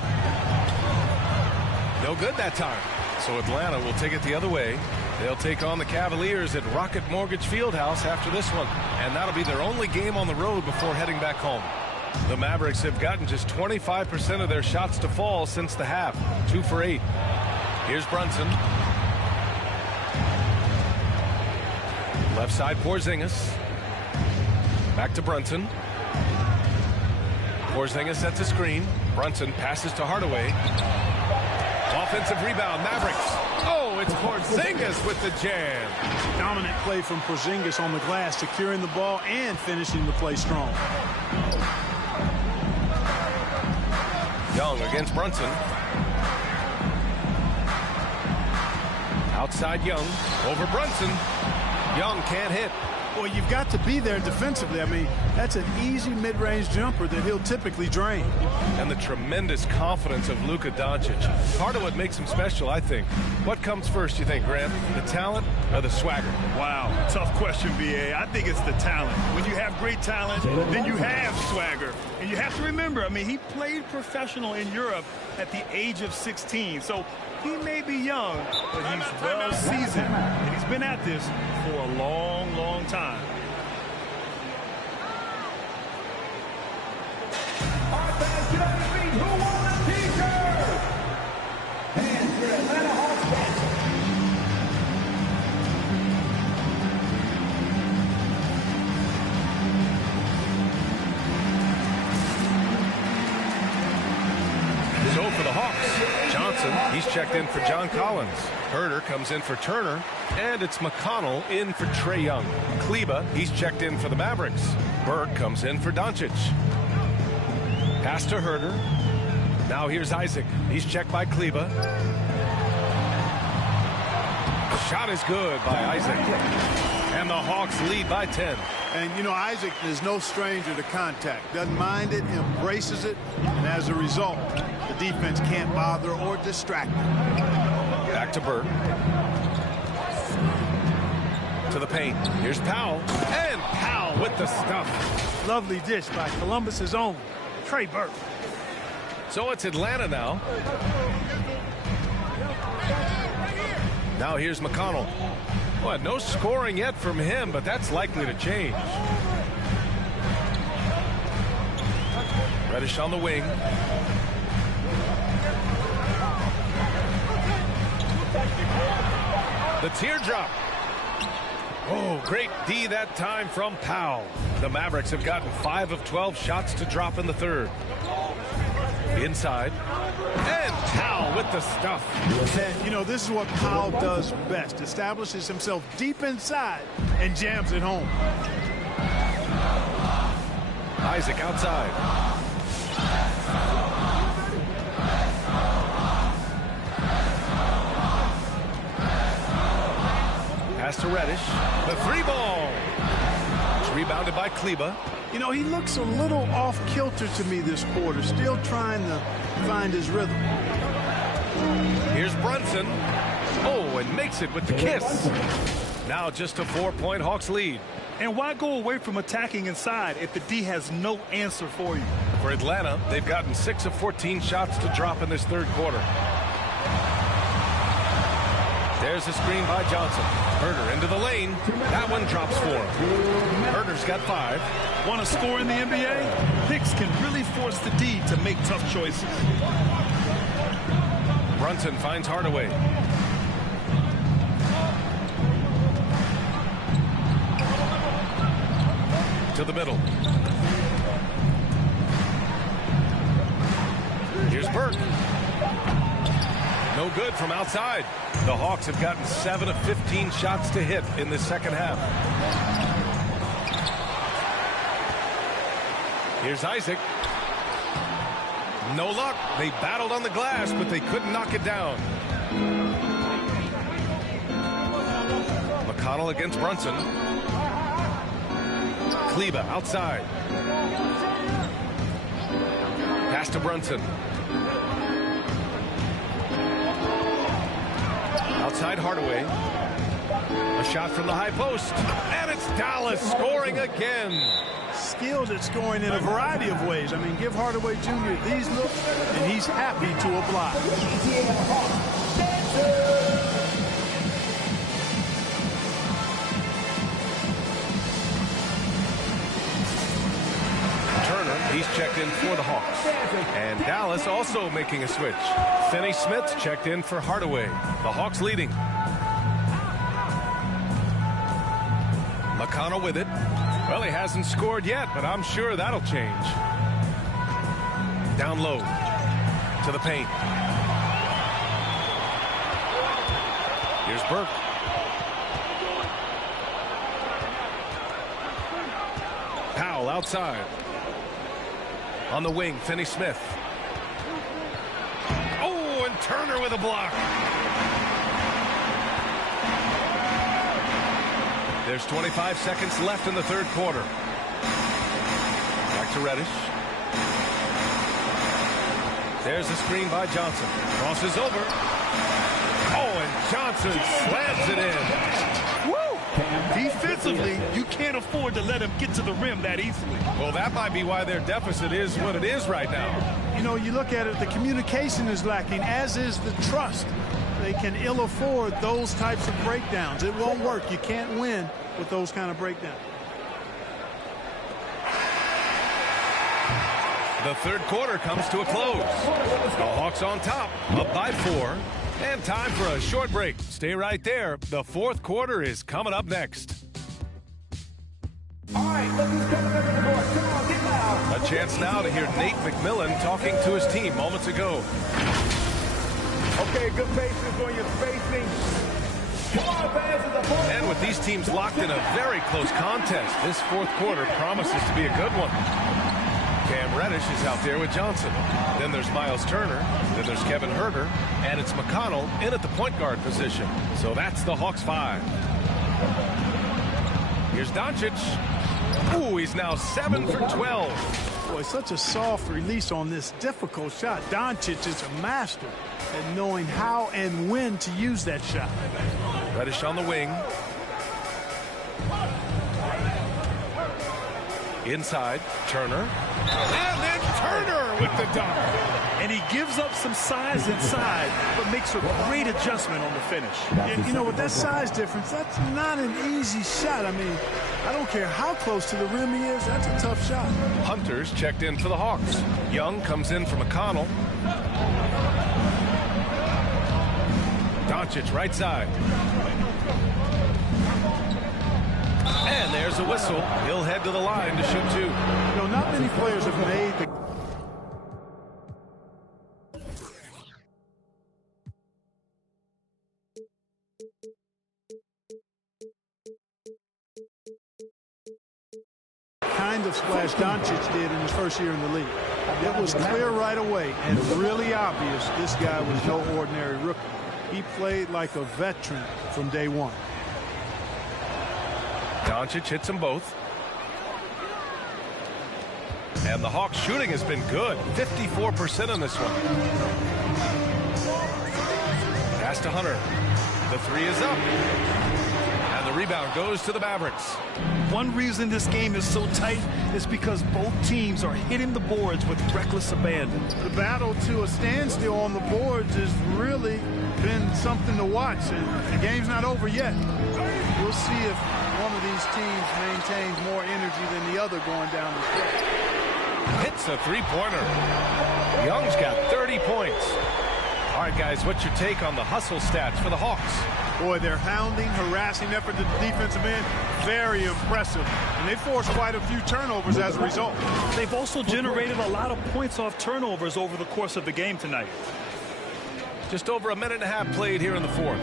No good that time. So Atlanta will take it the other way. They'll take on the Cavaliers at Rocket Mortgage Fieldhouse after this one. And that'll be their only game on the road before heading back home. The Mavericks have gotten just 25% of their shots to fall since the half. 2 for 8. Here's Brunson. Left side Porzingis. Back to Brunson. Porzingis sets a screen. Brunson passes to Hardaway. Offensive rebound, Mavericks. Oh, it's Porzingis with the jam. Dominant play from Porzingis on the glass, securing the ball and finishing the play strong. Young against Brunson. Outside Young. Over Brunson. Young can't hit. Well, you've got to be there defensively. I mean, that's an easy mid-range jumper that he'll typically drain. And the tremendous confidence of Luka Doncic. Part of what makes him special, I think. What comes first, you think, Grant? The talent or the swagger? Wow, tough question, BA. I think it's the talent. When you have great talent, then you have swagger. And you have to remember, I mean, he played professional in Europe at the age of 16. So he may be young, but he's well seasoned. And he's been at this for a long, long time. Our fans tonight meet who won the t-shirt. And your Atlanta Hawks fans. So for the Hawks, Johnson, he's checked in for John Collins. Herter comes in for Turner. And it's McConnell in for Trae Young. Kleba, he's checked in for the Mavericks. Burke comes in for Doncic. Pass to Herter. Now here's Isaac. He's checked by Kleba. Shot is good by Isaac. And the Hawks lead by 10. And, you know, Isaac is no stranger to contact. Doesn't mind it, embraces it. And as a result, the defense can't bother or distract him. Back to Burke. To the paint. Here's Powell. And Powell with the stuff. Lovely dish by Columbus's own Trey Burke. So it's Atlanta now. Now here's McConnell. Well, no scoring yet from him, but that's likely to change. Reddish on the wing. The teardrop. Oh, great D that time from Powell. The Mavericks have gotten 5 of 12 shots to drop in the third. Inside. And Powell with the stuff. And, you know, this is what Powell does best. Establishes himself deep inside and jams it home. Isaac outside. Pass to Reddish. The 3-ball. It's rebounded by Kleba. You know, he looks a little off kilter to me this quarter. Still trying to find his rhythm. Here's Brunson. Oh, and makes it with the kiss. Now just a 4-point Hawks lead. And why go away from attacking inside if the D has no answer for you? For Atlanta, they've gotten 6 of 14 shots to drop in this third quarter. There's a screen by Johnson. Herder into the lane. That one drops for him. Herder's got 5. Want to score in the NBA? Picks can really force the D to make tough choices. Brunson finds Hardaway. To the middle. Here's Burke. No good from outside. The Hawks have gotten 7 of 15 shots to hit in the second half. Here's Isaac. No luck. They battled on the glass, but they couldn't knock it down. McConnell against Brunson. Kleba outside. Pass to Brunson. Outside Hardaway. A shot from the high post. And it's Dallas scoring again. Skilled at scoring in a variety of ways. I mean, give Hardaway Jr. these looks, and he's happy to oblige. He's checked in for the Hawks. And Dallas also making a switch. Finney-Smith checked in for Hardaway. The Hawks leading. McConnell with it. Well, he hasn't scored yet, but I'm sure that'll change. Down low to the paint. Here's Burke. Powell outside. On the wing, Finney-Smith. Oh, and Turner with a block. There's 25 seconds left in the third quarter. Back to Reddish. There's a screen by Johnson. Crosses over. Oh, and Johnson slams it in. Woo! Defensively, you can't afford to let him get to the rim that easily. Well, that might be why their deficit is what it is right now. You know, you look at it, the communication is lacking, as is the trust. They can ill afford those types of breakdowns. It won't work. You can't win with those kind of breakdowns. The third quarter comes to a close. The Hawks on top, up by 4. And time for a short break. Stay right there. The fourth quarter is coming up next. All right, look who's coming over the board. Come on, get loud. A chance now to hear Nate McMillan talking to his team moments ago. Okay, good patience on your spacing. Come on, fans of the fourth. And with these teams locked in a very close contest, this fourth quarter promises to be a good one. Cam Reddish is out there with Johnson. Then there's Miles Turner. Then there's Kevin Herter. And it's McConnell in at the point guard position. So that's the Hawks 5. Here's Doncic. Ooh, he's now 7 for 12. Boy, such a soft release on this difficult shot. Doncic is a master at knowing how and when to use that shot. Reddish on the wing. Inside, Turner. And then Turner with the dunk. And he gives up some size inside, but makes a great adjustment on the finish. And, you know, with that size difference, that's not an easy shot. I mean, I don't care how close to the rim he is, that's a tough shot. Hunter's checked in for the Hawks. Young comes in for McConnell. Doncic right side. And there's a whistle. He'll head to the line to shoot 2. You know, not many players have made the kind of splash Doncic did in his first year in the league. It was clear right away and really obvious this guy was no ordinary rookie. He played like a veteran from day one. Doncic hits them both. And the Hawks shooting has been good. 54% on this one. Pass to Hunter. The 3 is up. And the rebound goes to the Mavericks. One reason this game is so tight is because both teams are hitting the boards with reckless abandon. The battle to a standstill on the boards has really been something to watch, and the game's not over yet. We'll see if one of these teams maintains more energy than the other going down the stretch. Hits a 3-pointer. Young's got 30 points. All right, guys, what's your take on the hustle stats for the Hawks? Boy, their hounding, harassing effort to the defensive end, very impressive. And they forced quite a few turnovers as a result. They've also generated a lot of points off turnovers over the course of the game tonight. Just over a minute and a half played here in the 4th.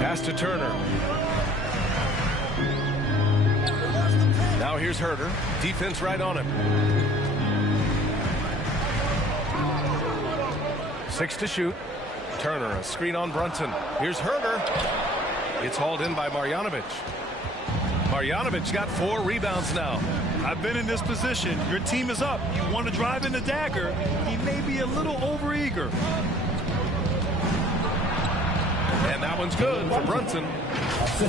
Pass to Turner. Now here's Herter. Defense right on him. 6 to shoot. Turner, a screen on Brunson. Here's Herter. It's hauled in by Marjanovic. Marjanovic got 4 rebounds now. I've been in this position. Your team is up. You want to drive in the dagger. He may be a little overeager. And that one's good for Brunson.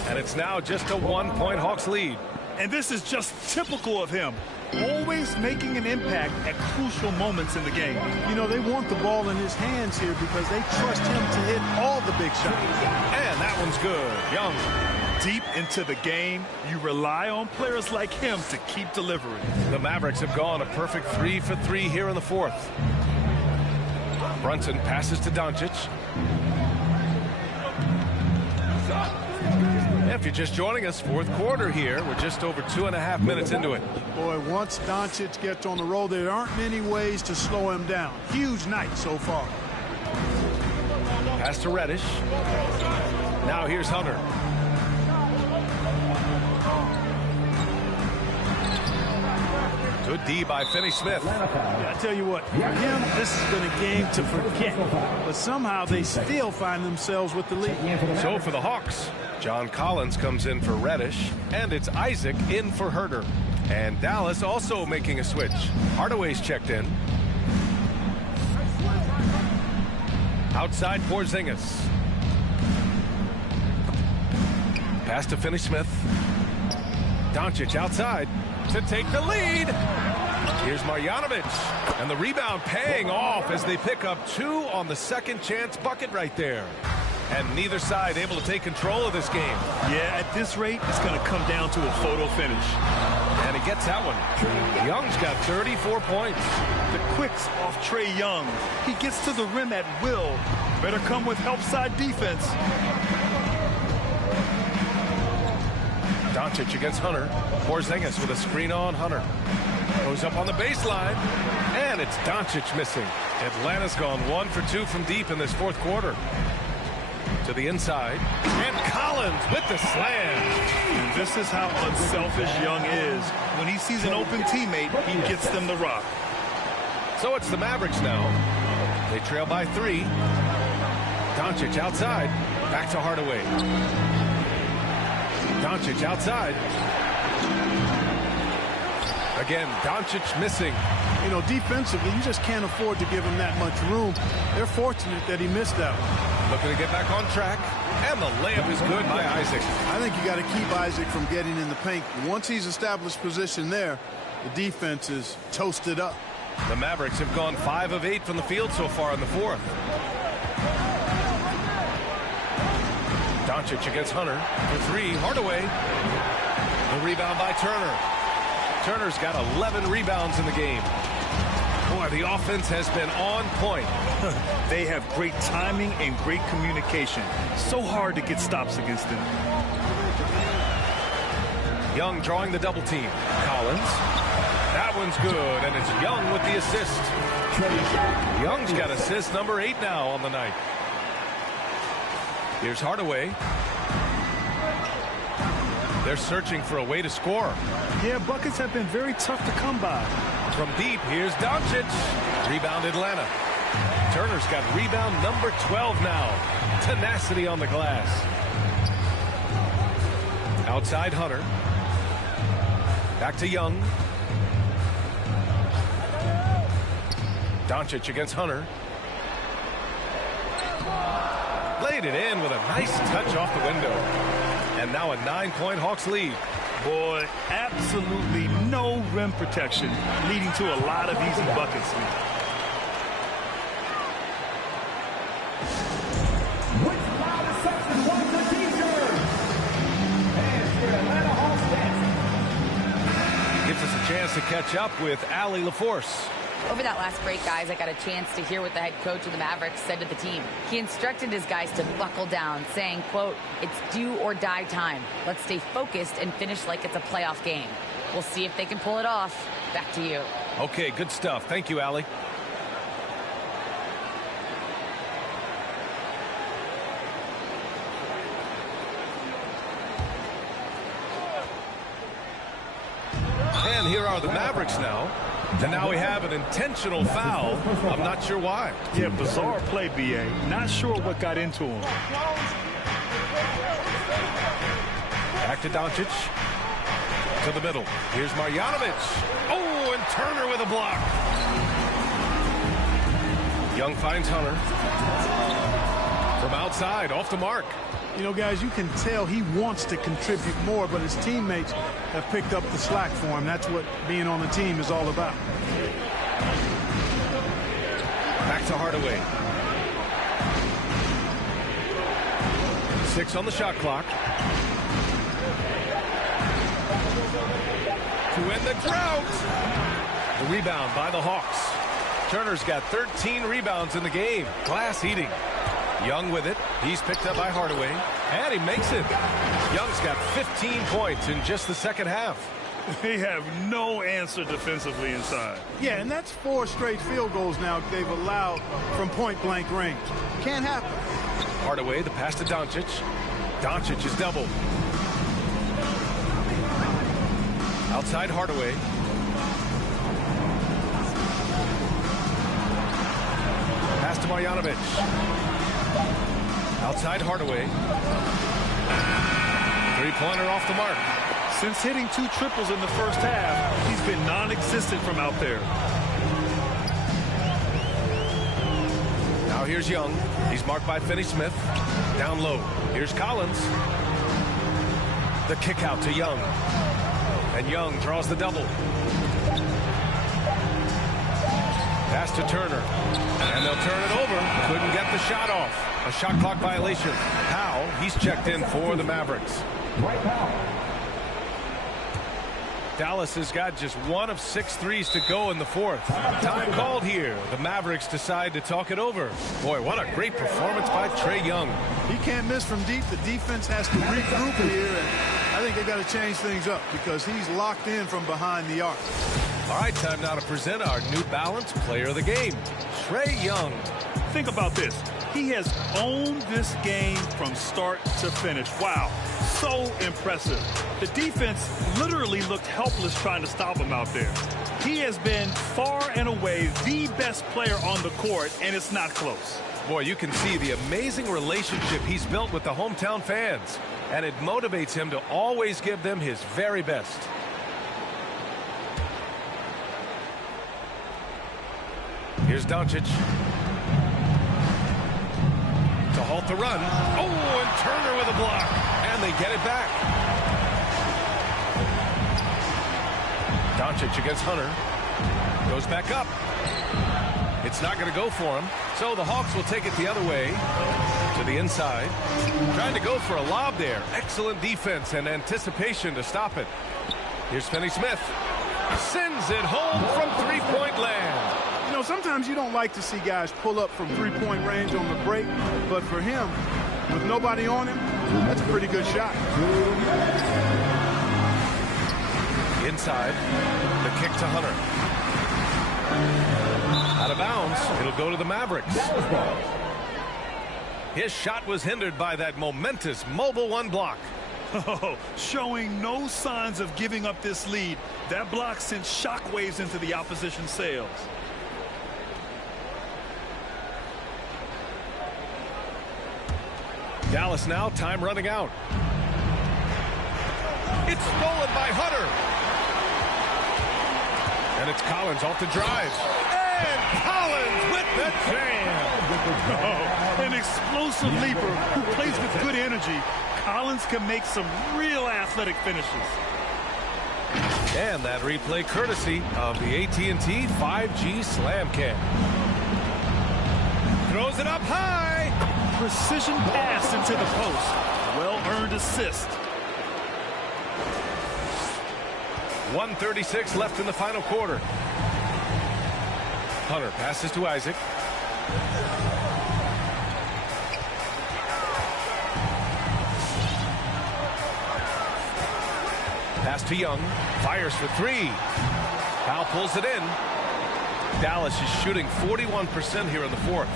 And it's now just a 1-point Hawks lead. And this is just typical of him. Always making an impact at crucial moments in the game. You know, they want the ball in his hands here because they trust him to hit all the big shots. And that one's good. Young. Deep into the game, you rely on players like him to keep delivering. The Mavericks have gone a perfect 3 for 3 here in the 4th. Brunson passes to Doncic. If you're just joining us, 4th quarter here. We're just over 2.5 minutes into it. Boy, once Doncic gets on the roll, there aren't many ways to slow him down. Huge night so far. Pass to Reddish. Now here's Hunter. Good D by Finney-Smith. Yeah, I tell you what, for him, this has been a game to forget. But somehow they still find themselves with the lead. So for the Hawks, John Collins comes in for Reddish, and it's Isaac in for Herter. And Dallas also making a switch. Hardaway's checked in. Outside Porzingis. Pass to Finney-Smith. Doncic outside to take the lead. Here's Marjanovic. And the rebound paying off as they pick up 2 on the second chance bucket right there. And neither side able to take control of this game. Yeah, at this rate, it's going to come down to a photo finish. And he gets that one. Young's got 34 points. The quicks off Trae Young. He gets to the rim at will. Better come with help side defense. Doncic against Hunter. Porzingis with a screen on Hunter. Goes up on the baseline. And it's Doncic missing. Atlanta's gone 1 for 2 from deep in this 4th quarter. To the inside. And Collins with the slam. This is how unselfish Young is. When he sees an open teammate, he gets them the rock. So it's the Mavericks now. They trail by 3. Doncic outside. Back to Hardaway. Doncic outside. Again, Doncic missing. You know, defensively, you just can't afford to give him that much room. They're fortunate that he missed that one. Looking to get back on track. And the layup is good by Isaac. I think you got to keep Isaac from getting in the paint. Once he's established position there, the defense is toasted up. The Mavericks have gone 5 of 8 from the field so far in the 4th. Doncic against Hunter for 3. Hardaway. The rebound by Turner. Turner's got 11 rebounds in the game. Boy, the offense has been on point. They have great timing and great communication. So hard to get stops against them. Young drawing the double team. Collins. That one's good, and it's Young with the assist. Young's got assist number 8 now on the night. Here's Hardaway. They're searching for a way to score. Yeah, buckets have been very tough to come by. From deep, here's Doncic. Rebound Atlanta. Turner's got rebound number 12 now. Tenacity on the glass. Outside Hunter. Back to Young. Doncic against Hunter. Laid it in with a nice touch off the window. And now a 9-point Hawks lead. Boy, absolutely no rim protection, leading to a lot of easy buckets. Which loud reception was the teacher? And for Atlanta Hawks Gives us a chance to catch up with Allie LaForce. Over that last break, guys, I got a chance to hear what the head coach of the Mavericks said to the team. He instructed his guys to buckle down, saying, quote, "It's do or die time. Let's stay focused and finish like it's a playoff game." We'll see if they can pull it off. Back to you. Okay, good stuff. Thank you, Allie. And here are the Mavericks now. And now we have an intentional foul. I'm not sure why. Yeah, bizarre play, B.A. Not sure what got into him. Back to Doncic. To the middle. Here's Marjanovic. Oh, and Turner with a block. Young finds Hunter. From outside, off the mark. You know, guys, you can tell he wants to contribute more, but his teammates have picked up the slack for him. That's what being on the team is all about. Back to Hardaway. 6 on the shot clock. To end the drought. The rebound by the Hawks. Turner's got 13 rebounds in the game. Glass heating. Young with it. He's picked up by Hardaway. And he makes it. Young's got 15 points in just the second half. They have no answer defensively inside. Yeah, and that's 4 straight field goals now they've allowed from point-blank range. Can't happen. Hardaway, the pass to Doncic. Doncic is doubled. Outside Hardaway. Pass to Marjanovic. Outside Hardaway. 3-pointer off the mark. Since hitting 2 triples in the first half, he's been non-existent from out there. Now here's Young. He's marked by Finney Smith. Down low. Here's Collins. The kick out to Young. And Young draws the double. Pass to Turner. And they'll turn it over. Couldn't get the shot off. A shot clock violation. Powell, he's checked in for the Mavericks. Dwight Powell. Dallas has got just 1 of 6 threes to go in the 4th. Time called here. The Mavericks decide to talk it over. Boy, what a great performance by Trae Young. He can't miss from deep. The defense has to regroup here, and I think they got to change things up because he's locked in from behind the arc. All right, time now to present our New Balance Player of the Game, Trae Young. Think about this. He has owned this game from start to finish. Wow, so impressive. The defense literally looked helpless trying to stop him out there. He has been far and away the best player on the court, and it's not close. Boy, you can see the amazing relationship he's built with the hometown fans, and it motivates him to always give them his very best. Here's Doncic. To halt the run. Oh, and Turner with a block. And they get it back. Doncic against Hunter. Goes back up. It's not going to go for him. So the Hawks will take it the other way to the inside. Trying to go for a lob there. Excellent defense and anticipation to stop it. Here's Finney Smith. Sends it home from 3-point land. sometimes you don't like to see guys pull up from three-point range on the break, but for him, with nobody on him, that's a pretty good shot. Inside, the kick to Hunter. Out of bounds, it'll go to the Mavericks. His shot was hindered by that momentous mobile one block. Oh, showing no signs of giving up this lead. That block sent shockwaves into the opposition sails. Dallas now, time running out. It's stolen by Hunter. And it's Collins off the drive. And Collins with the jam. Oh, an explosive leaper who plays with good energy. Collins can make some real athletic finishes. And that replay courtesy of the AT&T 5G Slam Cam. Throws it up high. Precision pass into the post. Well-earned assist. 1:36 left in the final quarter. Hunter passes to Isaac. Pass to Young. Fires for three. Powell pulls it in. Dallas is shooting 41% here in the fourth.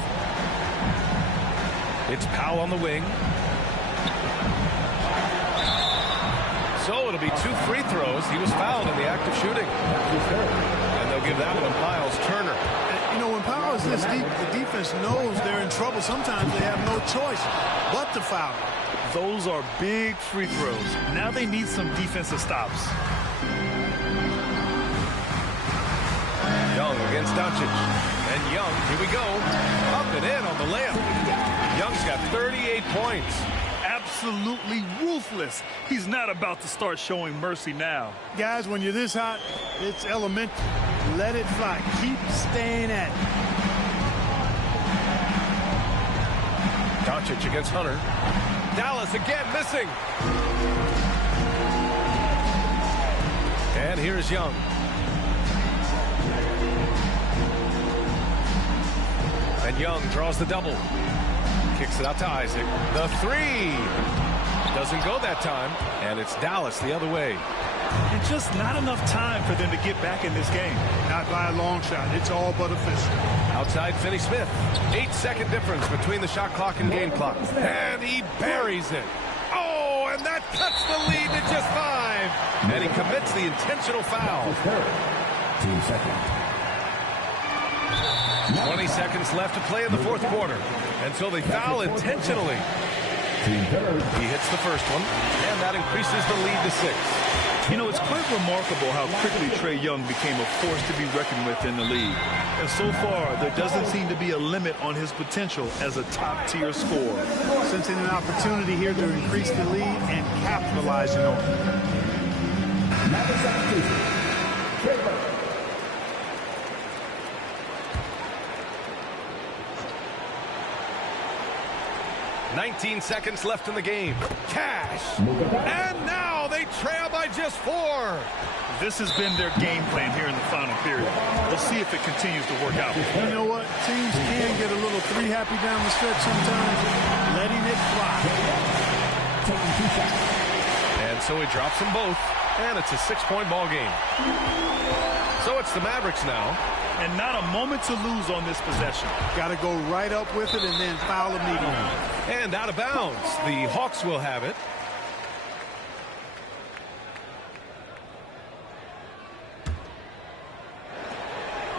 It's Powell on the wing. So it'll be 2 free throws. He was fouled in the act of shooting. And they'll give that one to Miles Turner. You know, when Powell is this deep, the defense knows they're in trouble. Sometimes they have no choice but to foul. Those are big free throws. Now they need some defensive stops. Young against Doncic. And Young, here we go. Up and in on the layup. Young's got 38 points. Absolutely ruthless. He's not about to start showing mercy now. Guys, when you're this hot, it's elementary. Let it fly. Keep staying at it. Doncic against Hunter. Dallas again missing. And here's Young. And Young draws the double. Kicks it out to Isaac. The three. Doesn't go that time. And it's Dallas the other way. And just not enough time for them to get back in this game. Not by a long shot. It's all but official. Outside Finney Smith. 8-second difference between the shot clock and game clock. And he buries it. Oh, and that cuts the lead to just 5. And he commits the intentional foul. 2 seconds. 20 seconds left to play in the fourth quarter. And so they foul intentionally. He hits the first one, and that increases the lead to 6. You know, it's quite remarkable how quickly Trae Young became a force to be reckoned with in the league. And so far, there doesn't seem to be a limit on his potential as a top-tier scorer. Sensing an opportunity here to increase the lead and capitalizing on it. 19 seconds left in the game. Cash. And now they trail by just 4. This has been their game plan here in the final period. We'll see if it continues to work out. You know what? Teams can get a little 3-happy down the stretch sometimes. Letting it fly. And so he drops them both. And it's a 6-point ball game. So it's the Mavericks now. And not a moment to lose on this possession. Got to go right up with it and then foul immediately. And out of bounds. The Hawks will have it.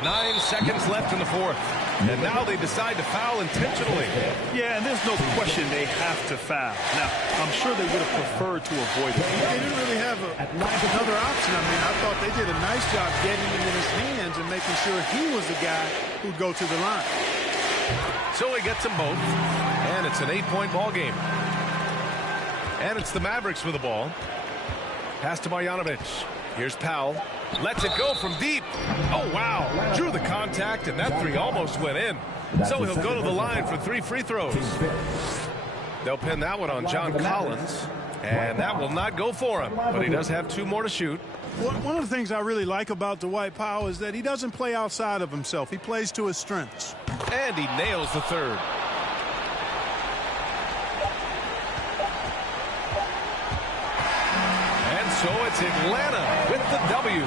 Nine seconds left in the fourth. And now they decide to foul intentionally. Yeah, and there's no question they have to foul. Now, I'm sure they would have preferred to avoid it. They didn't really have another option. I mean, I thought they did a nice job getting him in his hands and making sure he was the guy who'd go to the line. So he gets them both. And it's an 8-point ball game. And it's the Mavericks with the ball. Pass to Marjanovic. Here's Powell. Lets it go from deep. Oh, wow. Drew the contact, and that three almost went in. So he'll go to the line for 3 free throws. They'll pin that one on John Collins. And that will not go for him. But he does have 2 more to shoot. One of the things I really like about Dwight Powell is that he doesn't play outside of himself. He plays to his strengths. And he nails the third. And so it's Atlanta with the W.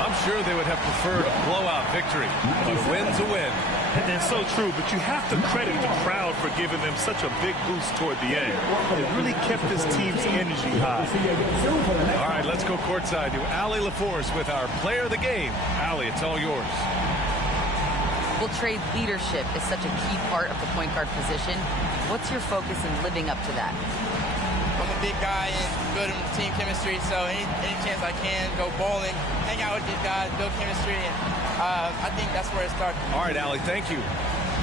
I'm sure they would have preferred a blowout victory, but a win's a win. And that's so true, but you have to credit the crowd for giving them such a big boost toward the end. It really kept this team's energy high. All right, let's go courtside to Allie LaForce with our player of the game. Allie, it's all yours. Well, Trey, leadership is such a key part of the point guard position. What's your focus in living up to that? I'm a big guy and building team chemistry, so any chance I can, go bowling, hang out with these guys, build chemistry, and I think that's where it starts. All right, Allie, thank you.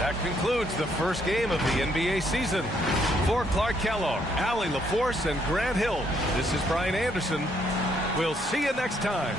That concludes the first game of the NBA season. For Clark Kellogg, Allie LaForce, and Grant Hill, this is Brian Anderson. We'll see you next time.